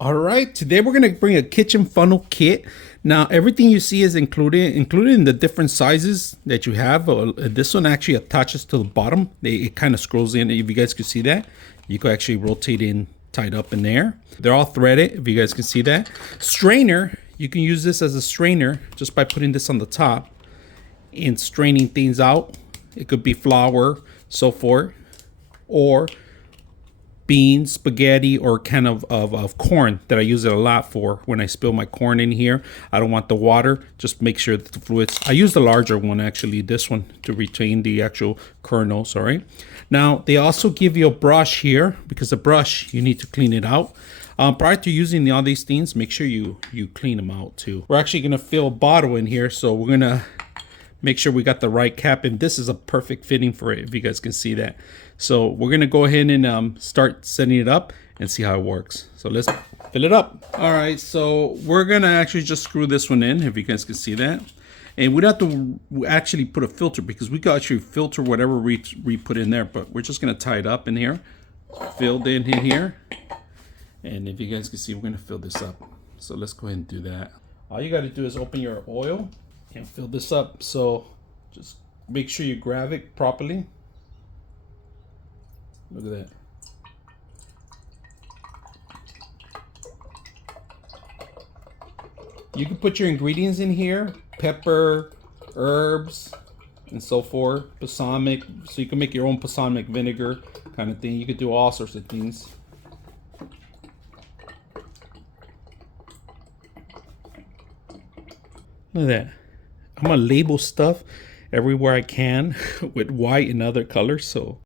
All right, today we're gonna bring a kitchen funnel kit. Now everything you see is including the different sizes that you have. This one actually attaches to the bottom. It kind of scrolls in. If you guys can see that, you can actually rotate in, tied up in there. They're all threaded. If you guys can see that. Strainer, you can use this as a strainer just by putting this on the top and straining things out. It could be flour, so forth, or beans, spaghetti, or kind of corn that I use it a lot for when I spill my corn in here. I don't want the water. Just make sure that the fluids. I use the larger one, actually, this one, to retain the actual kernels. All right. Now, they also give you a brush here because the brush, you need to clean it out. Prior to using all these things, make sure you clean them out too. We're actually going to fill a bottle in here. So we're going to make sure we got the right cap, and this is a perfect fitting for it, if you guys can see that. So we're gonna go ahead and start setting it up and see how it works. So let's fill it up. All right, so we're gonna actually just screw this one in, if you guys can see that. And we don't have to actually put a filter because we can actually filter whatever we put in there, but we're just gonna tie it up in here, filled in here. And if you guys can see, we're gonna fill this up. So let's go ahead and do that. All you gotta do is open your oil and fill this up. So just make sure you grab it properly. Look at that. You can put your ingredients in here, pepper, herbs, and so forth, balsamic, so you can make your own balsamic vinegar kind of thing. You could do all sorts of things. Look at that. I'm gonna label stuff everywhere I can with white and other colors. So